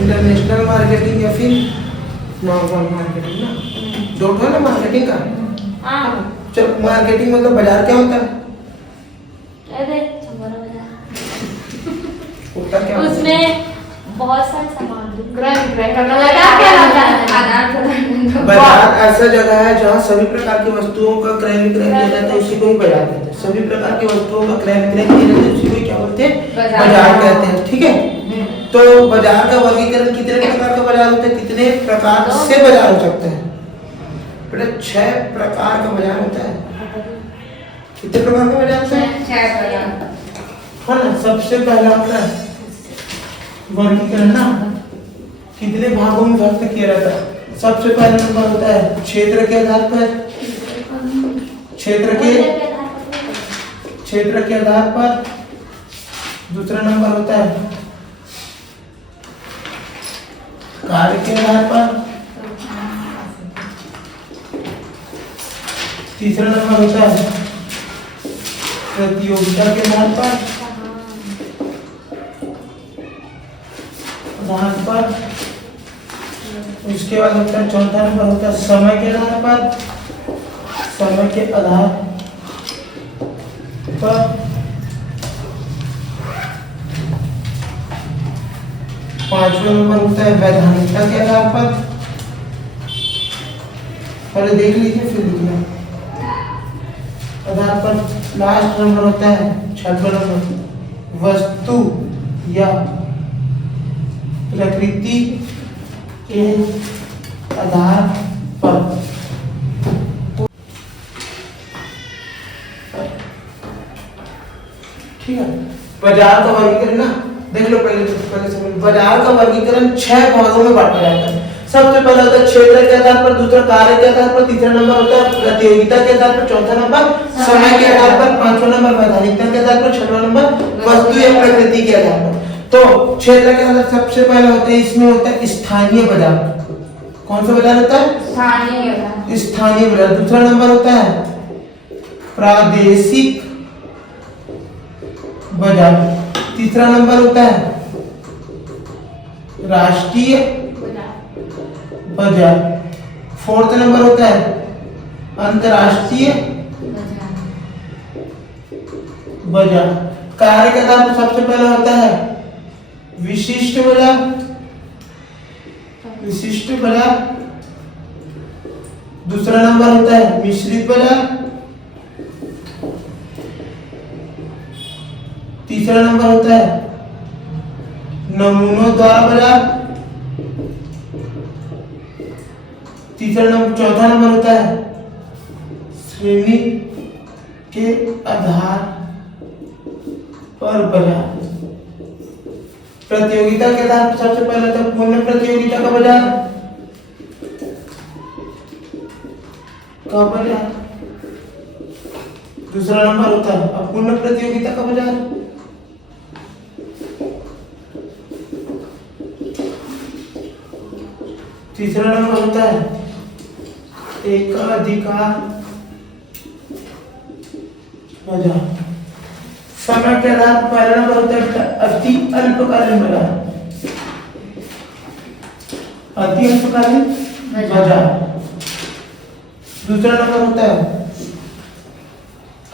International marketing या फिर normal marketing ना, डॉट है ना मार्केटिंग का। चलो मार्केटिंग मतलब बाजार क्या होता है? होता क्या होता है? उसमें बहुत सारे सामान बाजार ऐसा जगह है जहाँ सभी प्रकार की वस्तुओं का क्रय विक्रय किया जाता है, उसी को ही बाजार कहते हैं। सभी प्रकार की वस्तुओं का क्रय विक्रय किया जाता है, उसी को ही क्या बोलते हैं? बाजार कहते हैं। ठीक है, तो बाजार का वर्गीकरण कितने प्रकार का बाजार होता है, कितने प्रकार से बाजार हो सकते हैं? बेटा 6 प्रकार का बाजार होता है। कितने प्रकार का बाजार होता है? 6 प्रकार। हाँ ना, सबसे पहला होता है वर्गीकरण ना, कितने भागों में विभक्त किया जाता है। सबसे पहला नंबर होता है क्षेत्र के आधार पर, क्षेत्र के आधार पर। दूसरा नंबर होता है कार्य के आधार पर। तीसरा नंबर होता है प्रतियोगिता के आधार पर। उसके बाद होता है चौथा नंबर होता है समय के आधार पर, समय के आधार पर। पांचवा नंबर होता है वैधानिकता के आधार पर। पहले देख लीजिए फिर लिखिए आधार पर। लास्ट नंबर होता है छठवां नंबर वस्तु या प्रकृति के आधार पर। ठीक है, बाजार का वर्गीकरण ना देख लो पहले समझ। बाजार का वर्गीकरण 6 भागों में बांटा जाता है। सबसे पहला होता है क्षेत्र के आधार पर, दूसरा कार्य के आधार पर, तीसरा नंबर होता है प्रतियोगिता के आधार पर, चौथा नंबर समय के आधार पर, पांचवा नंबर वैधानिकता के आधार पर, छठवां नंबर वस्तु या प्रकृति के आधार पर। तो क्षेत्र के अंदर सबसे पहला होता है, इसमें होता है स्थानीय बाजार। कौन सा बाजार होता है? स्थानीय बाजार। दूसरा नंबर होता है प्रादेशिक बाजार। तीसरा नंबर होता है राष्ट्रीय बाजार। फोर्थ नंबर होता है अंतरराष्ट्रीय बाजार। कार्य के आधार पर सबसे पहला होता है विशिष्ट बाजार। विशिष्ट बाजार। दूसरा नंबर होता है मिश्रित बाजार। तीसरा नंबर होता है नमूनों द्वारा बाजार। चौथा नंबर होता है श्रेणी के आधार पर बाजार। प्रतियोगिता के आधार पर सबसे पहले होता है पूर्ण प्रतियोगिता का बाजार। बाजार। दूसरा नंबर होता है अपूर्ण प्रतियोगिता का बाजार। तीसरा नंबर होता है एकाधिकार बाजार। समय के आधार पर पहला नंबर होता है अति अल्पकालीन बाजार। अति अल्पकालीन बाजार। दूसरा नंबर होता है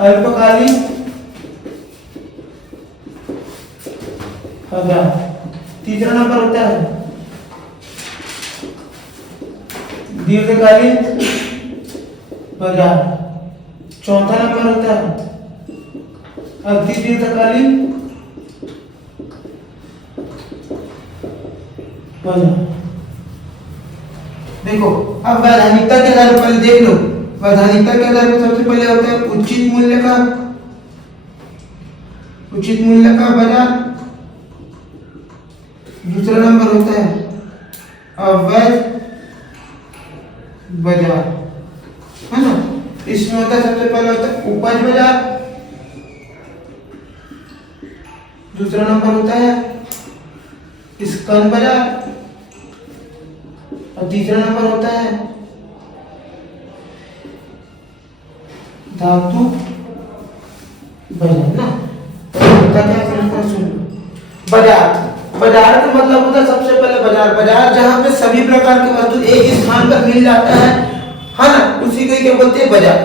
अल्पकालीन बाजार। तीसरा नंबर होता है दीर्घकालीन बाजार। चौथा नंबर होता है अति दीर्घकालीन बाजार। देखो अब वैधानिकता के आधार पर पहले देख लो। वैधानिकता के आधार पर सबसे पहले होता है उचित मूल्य का बाजार। दूसरा नंबर होता है अवैध बाजार, है ना। इसमें होता है सबसे पहले होता है उपज बाजार। दूसरा नंबर होता है स्कंद बाजार। और तीसरा नंबर होता है धातु बाजार ना, तो होता क्या है सुन लो। बाजार, बाजार का मतलब होता है सबसे पहले बाजार, बाजार जहाँ पे सभी प्रकार की वस्तु एक स्थान पर मिल जाता है ना, उसी को क्या बोलते हैं बाजार।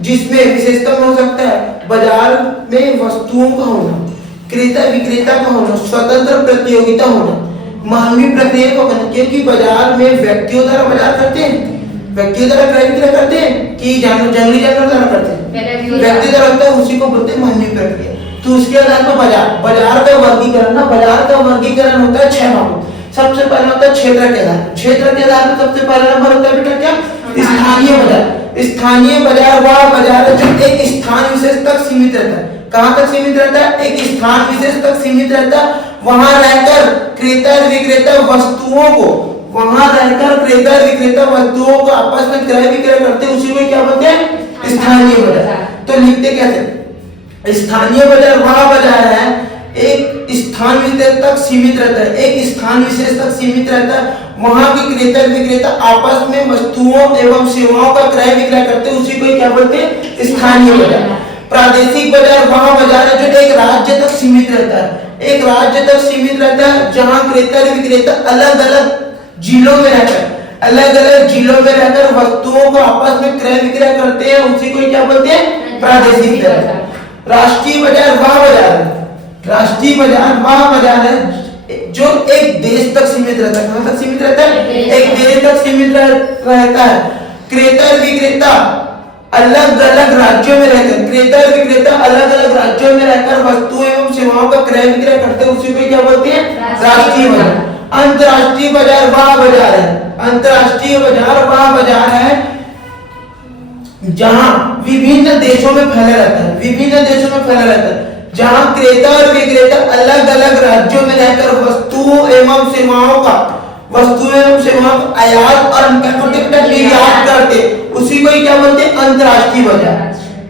जिसमें विशेषता हो सकता है बाजार में वस्तुओं का होना, क्रेता विक्रेता का होना, स्वतंत्र प्रतियोगिता होना, मानवीय प्रक्रिया का होना, क्योंकि बाजार में व्यक्तियों द्वारा बाजार करते हैं, व्यक्तियों द्वारा क्रय विक्रय करते हैं कि जानवर जंगली जानवर द्वारा करते हैं, व्यक्ति द्वारा होता है, उसी को बोलते हैं मानवीय प्रक्रिया। तो उसके आधार पर बाजार, बाजार का वर्गीकरण ना, बाजार का वर्गीकरण होता है 6 भागों। सबसे पहले होता है क्षेत्र के आधार, क्षेत्र के आधार पर सबसे पहला नंबर होता है बेटा क्या, स्थानीय बाजार। स्थानीय बाजार वह बाजार है जो एक स्थान विशेष तक सीमित रहता है। कहां तक सीमित रहता है, एक स्थान विशेष तक सीमित रहता है। वहां रहकर क्रेता विक्रेता वस्तुओं को, वहां रहकर क्रेता विक्रेता वस्तुओं को आपस में क्रय विक्रय करते हैं, उसी को क्या बोलते हैं, स्थानीय बाजार। तो लिखते कैसे, स्थानीय बाजार वह बाजार है एक स्थान विशेष तक सीमित रहता है, एक स्थान विशेष तक सीमित रहता है, वहां के क्रेता विक्रेता आपस में वस्तुओं एवं सेवाओं का क्रय विक्रय करते हैं, उसी को क्या बोलते हैं, स्थानीय बाजार। प्रादेशिक बाजार वह बाजार है जो एक राज्य तक सीमित रहता है, एक राज्य तक सीमित रहता है, जहां क्रेता विक्रेता अलग अलग जिलों में रहकर, अलग अलग जिलों में रहकर वस्तुओं को आपस में क्रय विक्रय करते हैं, उसी को क्या बोलते हैं, प्रादेशिक बाजार। राष्ट्रीय बाजार वह बाजार है, राष्ट्रीय बाजार वह बाजार है जो एक देश तक सीमित रहता है। कहां तक सीमित रहता है, एक देश तक सीमित रहता है। क्रेता विक्रेता अलग अलग राज्यों में रहकर, क्रेता विक्रेता अलग अलग राज्यों में रहकर वस्तुओं एवं सेवाओं का क्रय विक्रय करते हैं, उसी को क्या बोलते हैं, राष्ट्रीय बाजार। अंतरराष्ट्रीय बाजार वह बाजार है, अंतरराष्ट्रीय बाजार वह बाजार है जहां विभिन्न देशों में फैला रहता है, विभिन्न देशों में फैला रहता है, जहां क्रेता और विक्रेता अलग अलग राज्यों में रहकर वस्तुओं एवं सेवाओं का, वस्तुओं एवं सेवाओं का आयात और निर्यात करते, उसी को क्या बोलते हैं, अंतरराष्ट्रीय बाजार।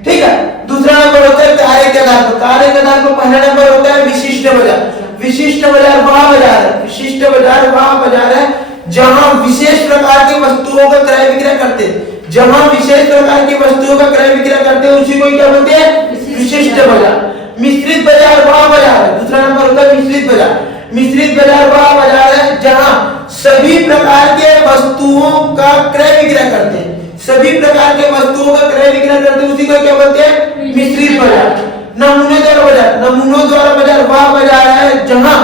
ठीक है। दूसरा नंबर होता है कार्य के आधार पर, कार्य के आधार पर पहला नंबर होता है विशिष्ट बाजार। विशिष्ट बाजार वह बाजार है, विशिष्ट बाजार वह बाजार है जहां विशेष प्रकार की वस्तुओं का क्रय विक्रय करते हैं, जहां विशेष प्रकार की वस्तुओं का क्रय विक्रय करते हैं, उसी को क्या बोलते हैं, विशिष्ट बाजार। मिश्रित बाजार वह बाजार है, दूसरा नंबर होता है मिश्रित बाजार। मिश्रित बाजार वह बाजार है जहां सभी प्रकार के वस्तुओं का क्रय विक्रय करते हैं, सभी प्रकार के वस्तुओं का क्रय विक्रय करते हैं, उसी को क्या बोलते हैं, मिश्रित बाजार। नमूने द्वारा बाजार, नमूनों द्वारा बाजार वह बाजार है जहां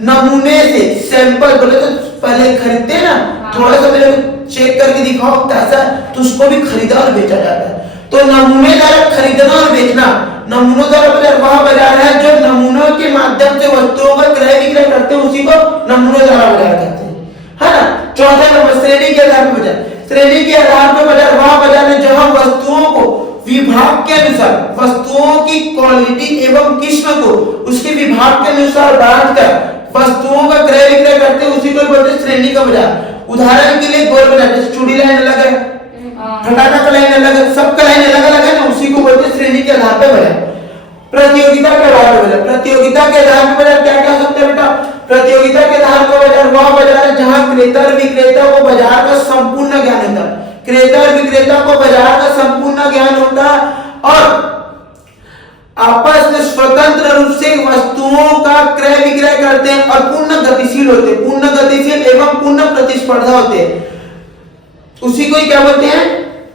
नमूने से सैंपल, बोले तो पहले खरीदते हैं ना, थोड़ा सा मेरे चेक करके दिखाओ कैसा, तो उसको भी खरीदा और बेचा जाता है। तो नमूने द्वारा खरीदना और बेचना, नमूनों द्वारा बाजार वह बाजार है जो नमूनों के माध्यम से वस्तुओं का क्रय विक्रय करते हैं, उसी को नमूनों द्वारा बाजार कहते हैं, है ना। चौथा नंबर श्रेणी के आधार पर बाजार। श्रेणी के आधार पर बाजार वह बाजार है जहां वस्तुओं को विभाग के अनुसार, वस्तुओं की क्वालिटी एवं किस्म को उसके विभाग के अनुसार बांटकर वस्तुओं का क्रय विक्रय करते हैं, उसी को बोलते हैं श्रेणी का बाजार। उदाहरण के लिए गोल बाजार, जैसे चूड़ी लाइन अलग है, फटाका का लाइन अलग है, सबका लाइन अलग अलग है ना, उसी को बोलते हैं श्रेणी के आधार पर बाजार। प्रतियोगिता के आधार पर बाजार, प्रतियोगिता के आधार पर बाजार क्या क्या हो सकता है बेटा, प्रतियोगिता के आधार पर बाजार वह बाजार है जहां क्रेता और विक्रेता को बाजार का संपूर्ण ज्ञान होता है, क्रेता और विक्रेता को बाजार का संपूर्ण ज्ञान होता है और आपस में स्वतंत्र रूप से वस्तुओं का क्रय विक्रय करते हैं और पूर्ण गतिशील होते हैं, पूर्ण गतिशील एवं पूर्ण प्रतिस्पर्धा होते हैं, उसी को क्या बोलते हैं,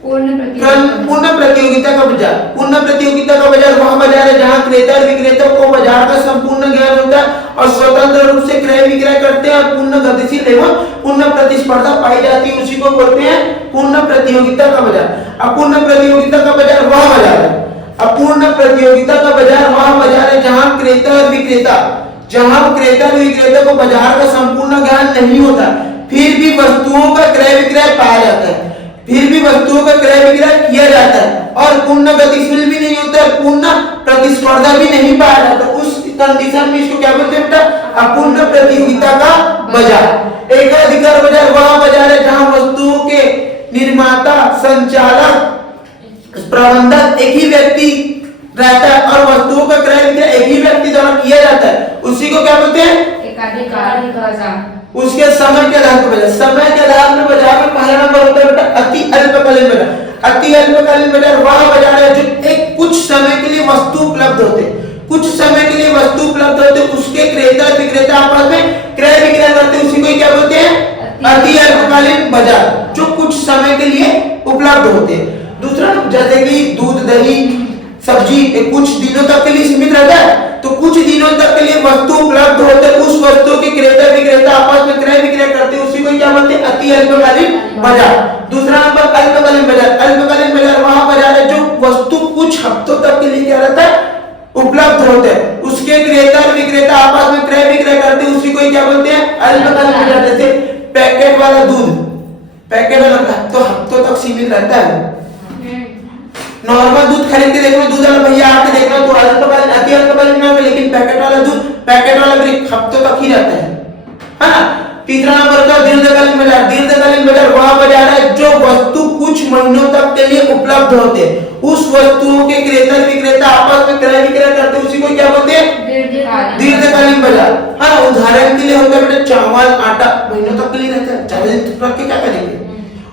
पूर्ण प्रतियोगिता का बाजार। पूर्ण प्रतियोगिता का बाजार वह बाजार है जहां क्रेता और विक्रेता को बाजार का संपूर्ण ज्ञान होता है और स्वतंत्र रूप से क्रय विक्रय करते हैं और पूर्ण गतिशील एवं पूर्ण प्रतिस्पर्धा पाई जाती है, उसी को बोलते हैं पूर्ण प्रतियोगिता का बाजार। अपूर्ण प्रतियोगिता का बाजार वह बाजार है, अपूर्ण प्रतियोगिता का बाजार वह बाजार है जहां क्रेता और विक्रेता, जहां क्रेता और विक्रेता को बाजार का संपूर्ण ज्ञान नहीं होता, फिर भी वस्तुओं का क्रय विक्रय पाया जाता है, फिर भी वस्तुओं का क्रय विक्रय किया जाता है और पूर्ण गतिशील भी नहीं होता है, पूर्ण प्रतिस्पर्धा भी नहीं पाया जाता, उस कंडीशन में इसको क्या बोलते हैं बेटा, अपूर्ण प्रतियोगिता का बाजार। एकाधिकार बाजार वह बाजार है जहां वस्तुओं के निर्माता, संचालक, प्रबंधक एक ही व्यक्ति रहता है और वस्तुओं का क्रय विक्रय एक ही व्यक्ति द्वारा किया जाता है, उसी को क्या बोलते हैं, एकाधिकार बाजार। उसके समय के आधार पर बाजार, समय के आधार पर बाजार में पहला नंबर होता है बेटा अति अल्पकालीन बाजार। अति अल्पकालीन बाजार वह बाजार है जो एक कुछ समय के लिए वस्तु उपलब्ध होते, कुछ समय के लिए वस्तु उपलब्ध होते, उसके क्रेता विक्रेता आपस में क्रय विक्रय करते, उसी को क्या बोलते हैं? अति अल्पकालीन बाजार, जो कुछ समय के लिए उपलब्ध होते हैं। दूसरा जैसे कि दूध दही सब्जी कुछ दिनों तक के लिए सीमित रहता है, तो कुछ दिनों तक के लिए वस्तु उपलब्ध होते, उस वस्तु के क्रेता विक्रेता आपस में क्रय विक्रय करते, उसी को क्या बोलते हैं? अति अल्पकालीन बाजार। दूसरा नंबर अल्पकालीन बाजार। अल्पकालीन बाजार वह बाजार है जो वस्तु कुछ हफ्तों तक के लिए क्या रहता है? उपलब्ध होते हैं, उसके क्रेता और विक्रेता आपस में क्रय विक्रय करते, उसी को क्या बोलते हैं? अल्पकालीन बाजार। जैसे पैकेट वाला दूध, पैकेट वाला तो हफ्तों तक सीमित रहता है। नॉर्मल दूध खरीद के देख लो, दूध वाला भैया आके देख लो तो अल्पकालीन अति अल्पकालीन ना, लेकिन पैकेट वाला दूध पैकेट वाला भी हफ्तों तक ही रहता है ना। तीसरा नंबर होता है दीर्घकालीन बाजार। दीर्घकालीन बाजार वह बाजार है जो वस्तु कुछ महीनों तक के लिए उपलब्ध होते, उस वस्तुओं के क्रेता विक्रेता आपस में क्रय विक्रय करते, उसी को क्या बोलते हैं? दीर्घकालीन बाजार। हाँ, उदाहरण के लिए होता है बेटा चावल आटा महीनों तक के लिए रहता है, चावल रख के क्या करेंगे।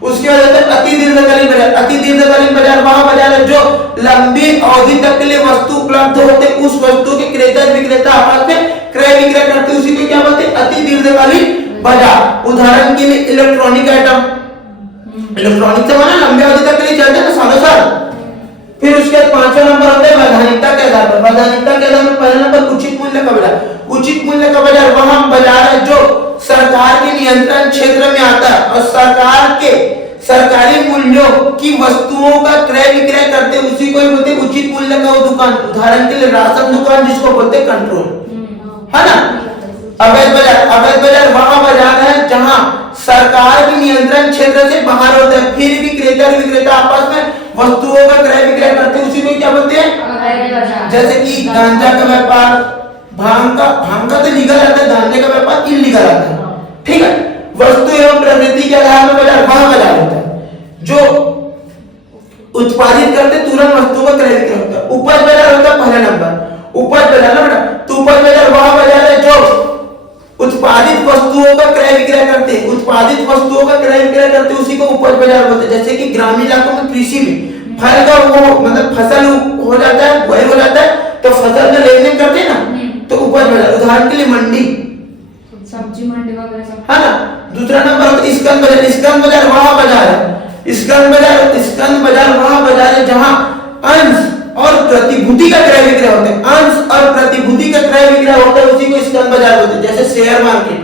उसके बाद आता है अति दीर्घकालीन बाजार। अति दीर्घकालीन बाजार वह बाजार है जो लंबी अवधि तक के लिए वस्तु उपलब्ध होते, उस वस्तु के क्रेता विक्रेता आपस में क्रय विक्रय करते, उसी को क्या बोलते हैं? अति दीर्घकालीन बाजार। उदाहरण के लिए इलेक्ट्रॉनिक आइटम, इलेक्ट्रॉनिक से माना लंबी अवधि तक के लिए चलते हैं सालों साल। फिर उसके बाद पांचवा नंबर होता है वैधानिकता के आधार पर। वैधानिकता के आधार पर पहला नंबर उचित मूल्य का बाजार। उचित मूल्य का बाजार वह बाजार है जो सरकार के नियंत्रण क्षेत्र में आता है और सरकार के सरकारी मूल्यों की वस्तुओं का क्रय विक्रय करते, उसी को बोलते हैं उचित मूल्य का वो दुकान। उदाहरण के लिए राशन दुकान जिसको बोलते हैं कंट्रोल, है ना। अवैध बाजार। अवैध बाजार वह बाजार है जहां सरकार के नियंत्रण क्षेत्र से बाहर होता है, फिर भी क्रेता और विक्रेता आपस में वस्तुओं का क्रय विक्रय करते, उसी को क्या बोलते हैं? जैसे कि गांजा का व्यापार, भांग का तो लीगल आता है, गांजे का व्यापार इलीगल आता है, ठीक है। वस्तु एवं प्रवृत्ति के आधार पर बाजार वह बाजार होता है जो उत्पादित करते तुरंत वस्तुओं का क्रय विक्रय होता है। उपज बाजार होता है पहला नंबर, उपज बाजार ना बेटा। तो उपज बाजार वह बाजार है जो उत्पादित वस्तुओं का क्रय विक्रय करते, उत्पादित वस्तुओं का क्रय विक्रय करते, उसी को उपज बाजार बोलते हैं। जैसे कि ग्रामीण इलाकों में कृषि में फल का वो मतलब फसल हो जाता है, बुआई हो जाता है, तो फसल का लेन देन करते हैं ना, तो उपज बाजार। उदाहरण के लिए मंडी, सब्जी मंडी वगैरह सब, है ना। दूसरा नंबर स्कंद बाजार। स्कंद बाजार वह बाजार है, स्कंद बाजार वह बाजार है जहां अंश और प्रतिभूति का क्रय विक्रय होता है, अंश और प्रतिभूति का क्रय विक्रय होता है, उसी को स्कंद बाजार बोलते हैं। जैसे शेयर मार्केट,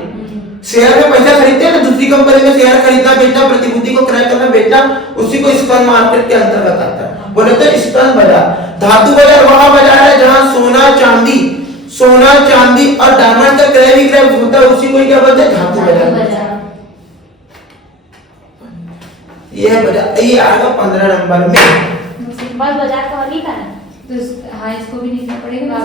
शेयर में पैसा खरीदते हैं ना, दूसरी कंपनी में शेयर खरीदना बेचना, प्रतिभूति को क्रय करना बेचना, उसी को स्कंद मार्केट के अंतर्गत आता है, बोले तो स्कंद बाजार। धातु बाजार वह बाजार है जहां सोना चांदी और डायमंड का क्रय विक्रय होता है, उसी को क्या बोलते हैं? धातु बाजार। ये बाजार ये आएगा 15 नंबर में। बस बाजार का वर्गीकरण। तो हाँ, इसको भी लिखना पड़ेगा।